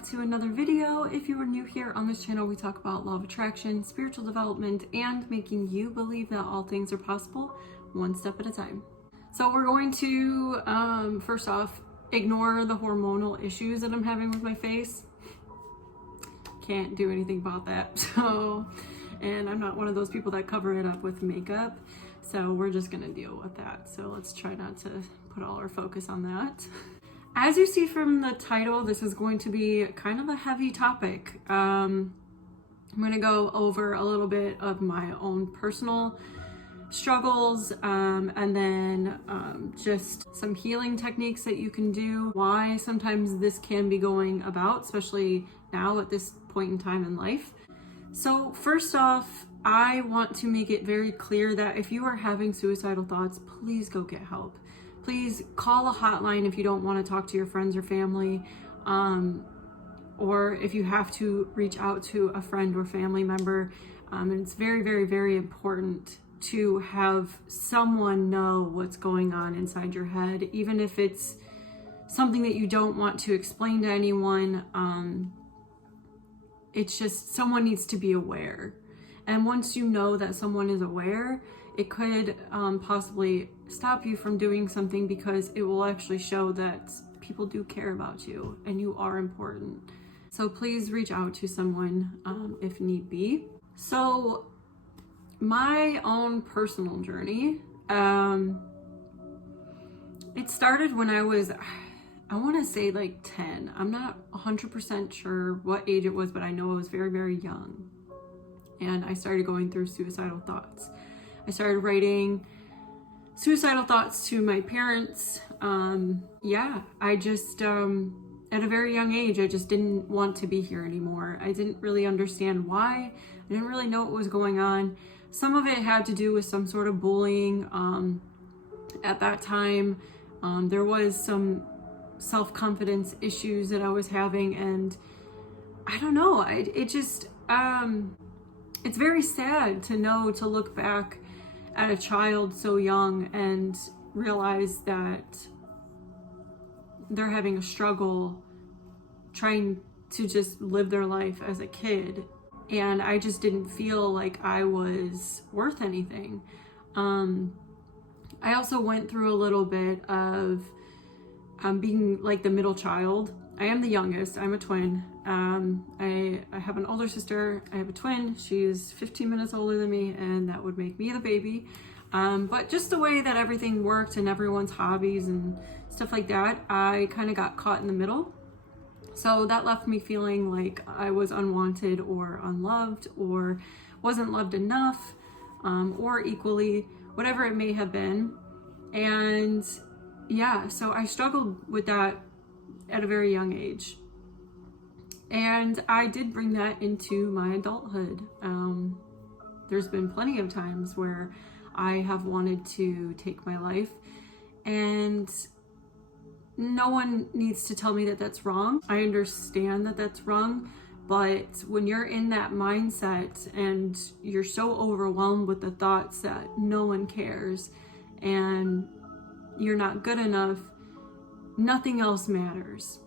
back to another video. If you are new here on this channel, we talk about law of attraction, spiritual development, and making you believe that all things are possible one step at a time. So we're going to, first off, ignore the hormonal issues that I'm having with my face. Can't do anything about that. And I'm not one of those people that cover it up with makeup. So we're just gonna deal with that. So let's try not to put all our focus on that. As you see from the title, this is going to be kind of a heavy topic. I'm going to go over a little bit of my own personal struggles, and then just some healing techniques that you can do, why sometimes this can be going about, especially now at this point in time in life. So first off, I want to make it very clear that if you are having suicidal thoughts, please go get help. Please call a hotline if you don't want to talk to your friends or family, or if you have to reach out to a friend or family member. And it's very, very, very important to have someone know what's going on inside your head, even if it's something that you don't want to explain to anyone. It's just someone needs to be aware. And once you know that someone is aware, it could possibly stop you from doing something, because it will actually show that people do care about you and you are important. So please reach out to someone if need be. So my own personal journey, it started when I was, I want to say like 10. I'm not 100% sure what age it was, but I know I was very, very young. And I started going through suicidal thoughts. I started writing suicidal thoughts to my parents. I just, at a very young age, I just didn't want to be here anymore. I didn't really understand why. I didn't really know what was going on. Some of it had to do with some sort of bullying. At that time, there was some self-confidence issues that I was having, and I don't know, it's very sad to look back at a child so young and realize that they're having a struggle trying to just live their life as a kid. And I just didn't feel like I was worth anything. I also went through a little bit of being like the middle child. I am the youngest. I'm a twin. I have an older sister. I have a twin. She's 15 minutes older than me, and that would make me the baby. But just the way that everything worked and everyone's hobbies and stuff like that, I kind of got caught in the middle. So that left me feeling like I was unwanted or unloved or wasn't loved enough, or equally, whatever it may have been. And yeah, so I struggled with that at a very young age. And I did bring that into my adulthood. There's been plenty of times where I have wanted to take my life, and no one needs to tell me that that's wrong. I understand that that's wrong, but when you're in that mindset and you're so overwhelmed with the thoughts that no one cares and you're not good enough, nothing else matters.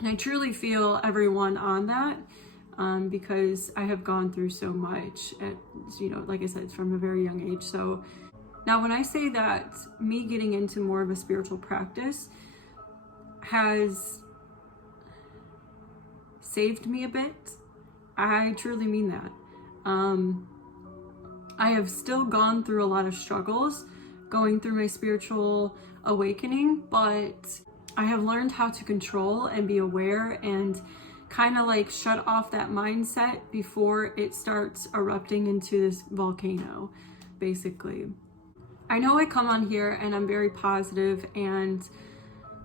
And I truly feel everyone on that, because I have gone through so much at, like I said, from a very young age. So now when I say that me getting into more of a spiritual practice has saved me a bit, I truly mean that. I have still gone through a lot of struggles going through my spiritual awakening, but I have learned how to control and be aware and kind of like shut off that mindset before it starts erupting into this volcano, basically. I know I come on here and I'm very positive and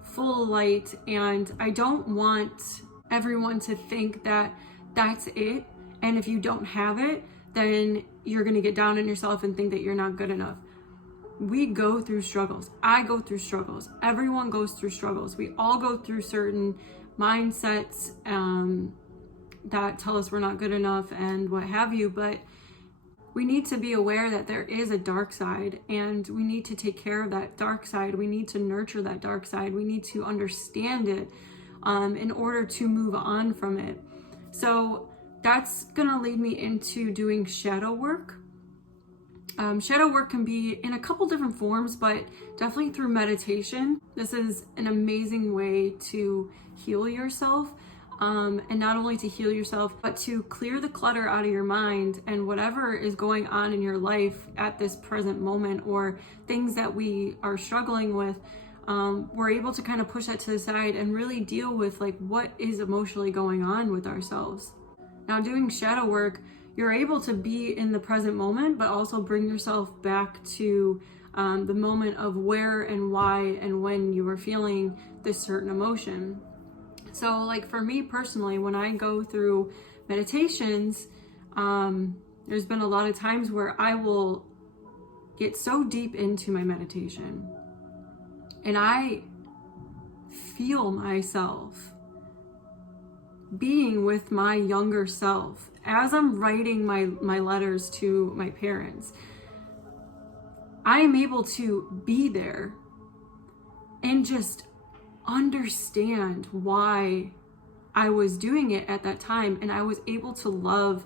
full of light, and I don't want everyone to think that that's it, and if you don't have it, then you're gonna get down on yourself and think that you're not good enough. We go through struggles. I go through struggles. Everyone goes through struggles. We all go through certain mindsets that tell us we're not good enough and what have you, but we need to be aware that there is a dark side, and we need to take care of that dark side. We need to nurture that dark side. We need to understand it, in order to move on from it. So that's gonna lead me into doing shadow work. Shadow work can be in a couple different forms, but definitely through meditation. This is an amazing way to heal yourself, and not only to heal yourself, but to clear the clutter out of your mind and whatever is going on in your life at this present moment, or things that we are struggling with. We're able to kind of push that to the side and really deal with like what is emotionally going on with ourselves. Now, doing shadow work, you're able to be in the present moment, but also bring yourself back to the moment of where and why and when you were feeling this certain emotion. So like for me personally, when I go through meditations, there's been a lot of times where I will get so deep into my meditation and I feel myself being with my younger self as I'm writing my letters to my parents. I am able to be there and just understand why I was doing it at that time, and I was able to love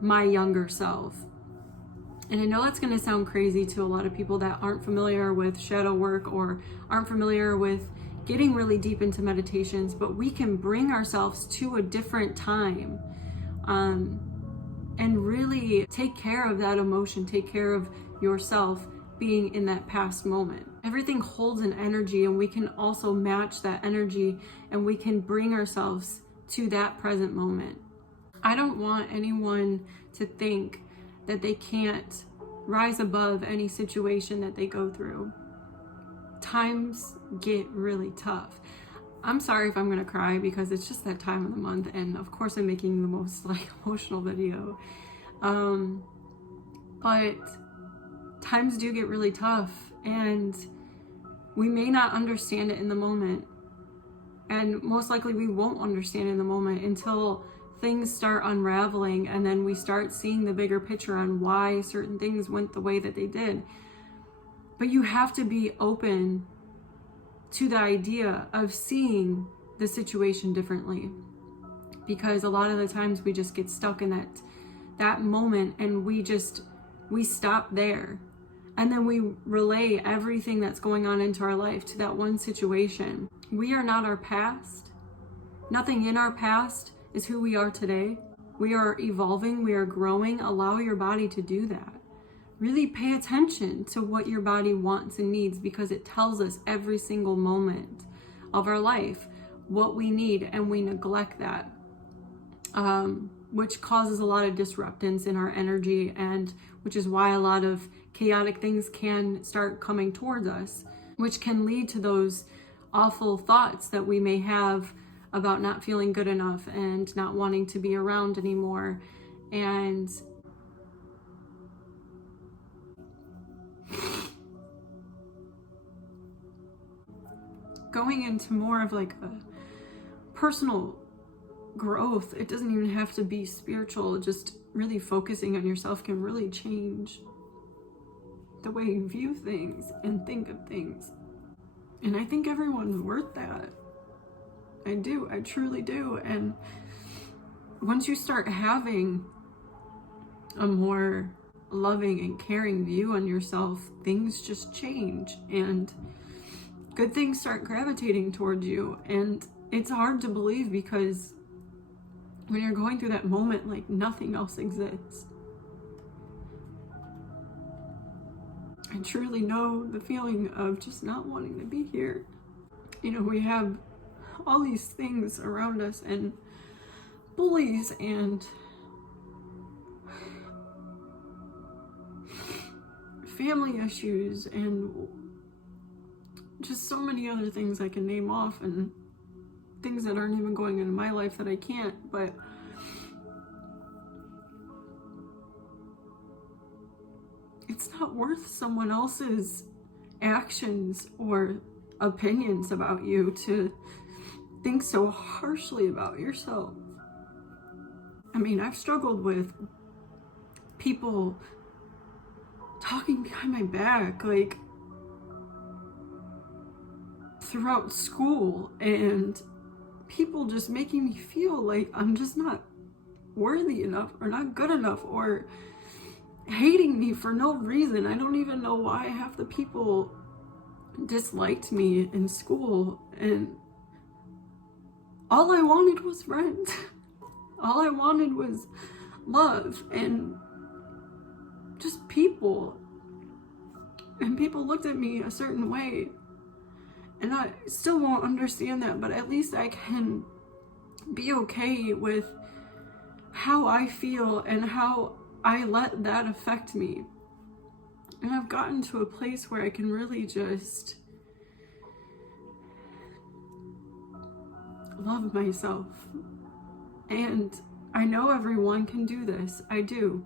my younger self. And I know that's going to sound crazy to a lot of people that aren't familiar with shadow work or aren't familiar with getting really deep into meditations, but we can bring ourselves to a different time, and really take care of that emotion, take care of yourself being in that past moment. Everything holds an energy, and we can also match that energy, and we can bring ourselves to that present moment. I don't want anyone to think that they can't rise above any situation that they go through. Times get really tough. I'm sorry if I'm gonna cry because it's just that time of the month, and of course I'm making the most like emotional video. But times do get really tough, and we may not understand it in the moment, and most likely we won't understand in the moment until things start unraveling, and then we start seeing the bigger picture on why certain things went the way that they did. But you have to be open to the idea of seeing the situation differently, because a lot of the times we just get stuck in that moment, and we stop there, and then we relay everything that's going on into our life to that one situation. We are not our past. Nothing in our past is who we are today. We are evolving, we are growing. Allow your body to do that. Really pay attention to what your body wants and needs, because it tells us every single moment of our life what we need, and we neglect that, which causes a lot of disruptance in our energy, and which is why a lot of chaotic things can start coming towards us, which can lead to those awful thoughts that we may have about not feeling good enough and not wanting to be around anymore. And going into more of like a personal growth, it doesn't even have to be spiritual. Just really focusing on yourself can really change the way you view things and think of things. And I think everyone's worth that. I do, I truly do. And once you start having a more loving and caring view on yourself, things just change, and good things start gravitating towards you. And it's hard to believe, because when you're going through that moment, like nothing else exists. I truly know the feeling of just not wanting to be here. You know, we have all these things around us, and bullies, and family issues, and just so many other things I can name off, and things that aren't even going into my life that I can't. But it's not worth someone else's actions or opinions about you to think so harshly about yourself. I mean, I've struggled with people talking behind my back, like throughout school, and people just making me feel like I'm just not worthy enough or not good enough, or hating me for no reason. I don't even know why half the people disliked me in school, and all I wanted was friends. All I wanted was love and just people. And people looked at me a certain way, and I still won't understand that, but at least I can be okay with how I feel and how I let that affect me. And I've gotten to a place where I can really just love myself. And I know everyone can do this. I do.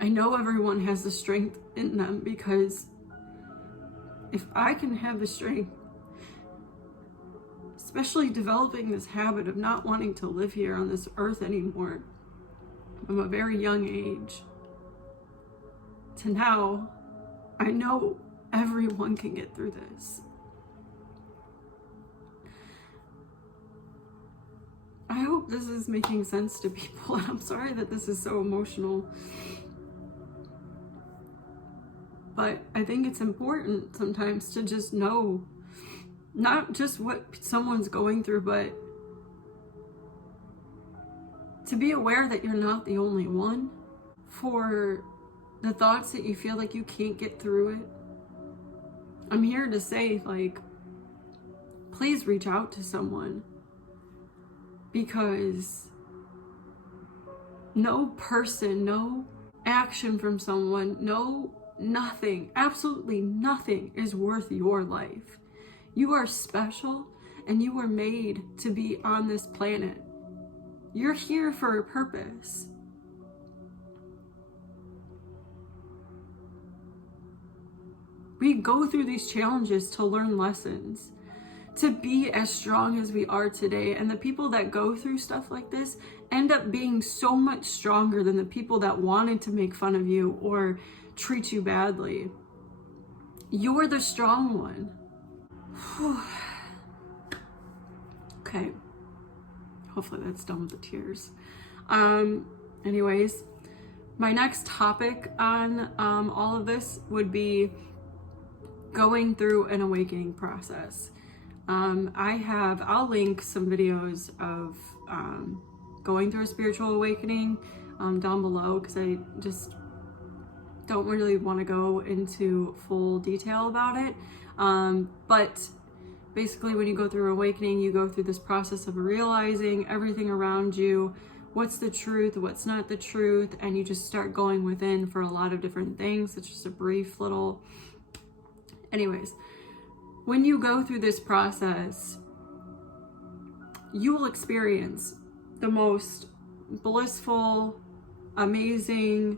I know everyone has the strength in them, because if I can have the strength, especially developing this habit of not wanting to live here on this earth anymore from a very young age to now, I know everyone can get through this. I hope this is making sense to people, and I'm sorry that this is so emotional. But I think it's important sometimes to just know not just what someone's going through, but to be aware that you're not the only one. For the thoughts that you feel like you can't get through it, I'm here to say, like, please reach out to someone, because no person, no action from someone, nothing, absolutely nothing is worth your life. You are special, and you were made to be on this planet. You're here for a purpose. We go through these challenges to learn lessons, to be as strong as we are today. And the people that go through stuff like this end up being so much stronger than the people that wanted to make fun of you or treat you badly. You're the strong one. Okay. Hopefully that's done with the tears. Anyways, my next topic on all of this would be going through an awakening process. I'll link some videos of going through a spiritual awakening down below, because I just don't really want to go into full detail about it. But basically, when you go through awakening, you go through this process of realizing everything around you, what's the truth, what's not the truth, and you just start going within for a lot of different things. It's just a brief little... Anyways, when you go through this process, you will experience the most blissful, amazing,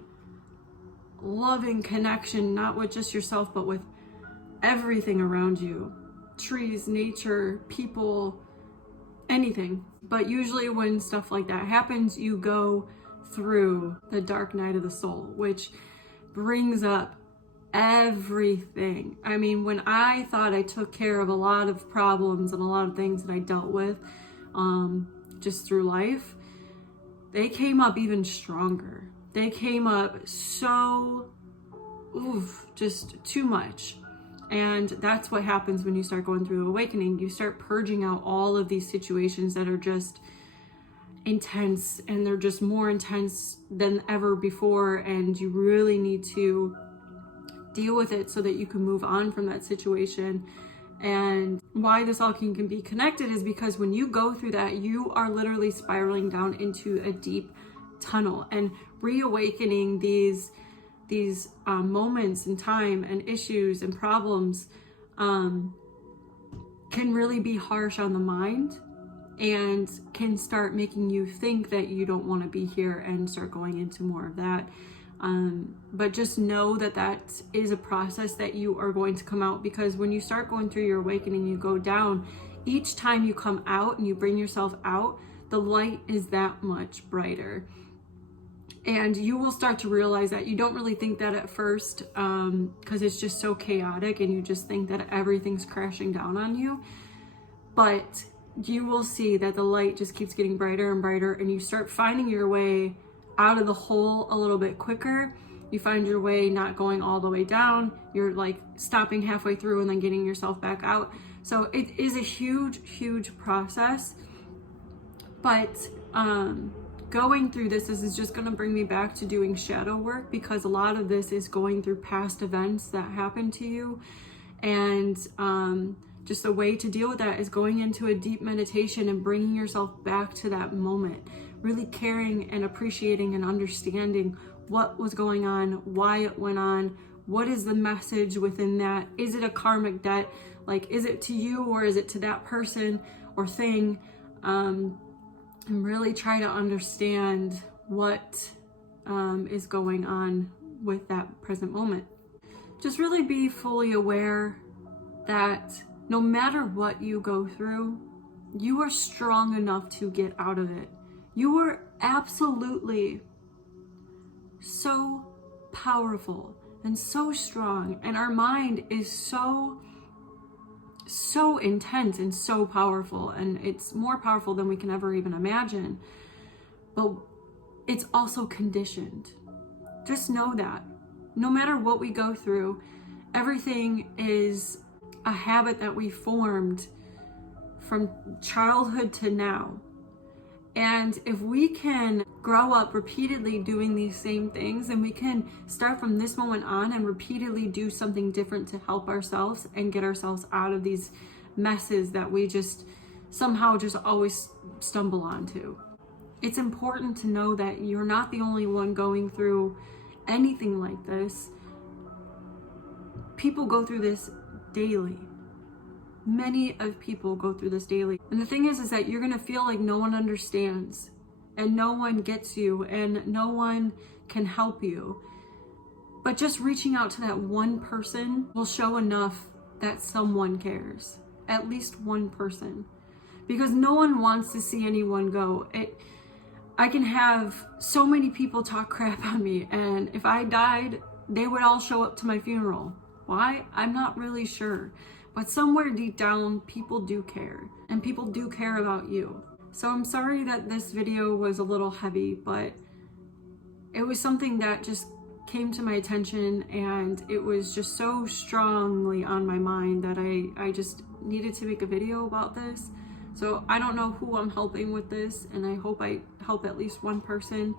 loving connection, not with just yourself, but with everything around you. Trees, nature, people, anything. But usually when stuff like that happens, you go through the dark night of the soul, which brings up everything. I mean, when I thought I took care of a lot of problems and a lot of things that I dealt with just through life, they came up even stronger. They came up so, just too much. And that's what happens when you start going through awakening. You start purging out all of these situations that are just intense, and they're just more intense than ever before, and you really need to deal with it so that you can move on from that situation. And why this all can be connected is because when you go through that, you are literally spiraling down into a deep tunnel, and reawakening these moments in time and issues and problems can really be harsh on the mind, and can start making you think that you don't want to be here and start going into more of that. But just know that that is a process that you are going to come out, because when you start going through your awakening, you go down. Each time you come out and you bring yourself out, the light is that much brighter. And you will start to realize that. You don't really think that at first, because it's just so chaotic, and you just think that everything's crashing down on you. but you will see that the light just keeps getting brighter and brighter, and you start finding your way out of the hole a little bit quicker. You find your way not going all the way down. You're like stopping halfway through and then getting yourself back out. So it is a huge process. But going through this is just going to bring me back to doing shadow work, because a lot of this is going through past events that happened to you. And just a way to deal with that is going into a deep meditation and bringing yourself back to that moment, really caring and appreciating and understanding what was going on, why it went on, what is the message within that. Is it a karmic debt? Like, is it to you or is it to that person or thing? And really try to understand what is going on with that present moment. Just really be fully aware that no matter what you go through, you are strong enough to get out of it. You are absolutely so powerful and so strong, and our mind is so intense and so powerful, and it's more powerful than we can ever even imagine, but it's also conditioned. Just know that no matter what we go through, everything is a habit that we formed from childhood to now. And if we can grow up repeatedly doing these same things, and we can start from this moment on and repeatedly do something different to help ourselves and get ourselves out of these messes that we just somehow just always stumble onto. It's important to know that you're not the only one going through anything like this. People go through this daily. Many of people go through this daily. And the thing is that you're going to feel like no one understands and no one gets you and no one can help you. But just reaching out to that one person will show enough that someone cares. At least one person. Because no one wants to see anyone go. I can have so many people talk crap on me, and if I died, they would all show up to my funeral. Why? I'm not really sure. But somewhere deep down, people do care, and people do care about you. So I'm sorry that this video was a little heavy, but it was something that just came to my attention, and it was just so strongly on my mind that I just needed to make a video about this. So I don't know who I'm helping with this, and I hope I help at least one person.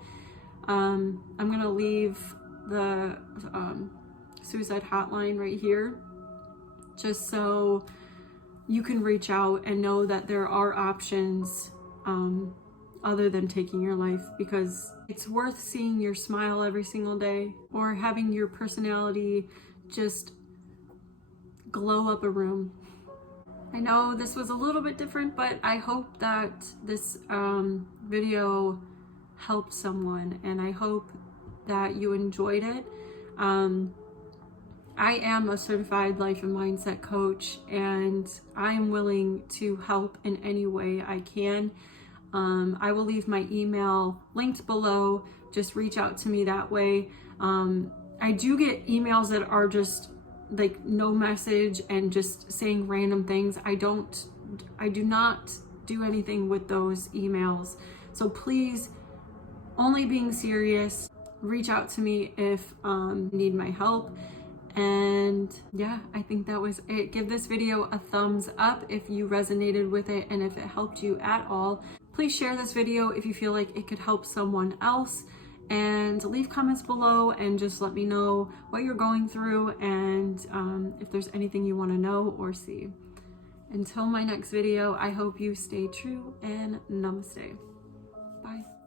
I'm gonna leave the suicide hotline right here, just so you can reach out and know that there are options other than taking your life, because it's worth seeing your smile every single day or having your personality just glow up a room. I know this was a little bit different, but I hope that this video helped someone, and I hope that you enjoyed it. I am a certified life and mindset coach, and I am willing to help in any way I can. I will leave my email linked below. Just reach out to me that way. I do get emails that are just like no message and just saying random things. I do not do anything with those emails. So please, only being serious, reach out to me if you need my help. And yeah, I think that was it. Give this video a thumbs up if you resonated with it, and if it helped you at all. Please share this video if you feel like it could help someone else, and leave comments below and just let me know what you're going through, and if there's anything you want to know or see. Until my next video, I hope you stay true, and namaste. Bye.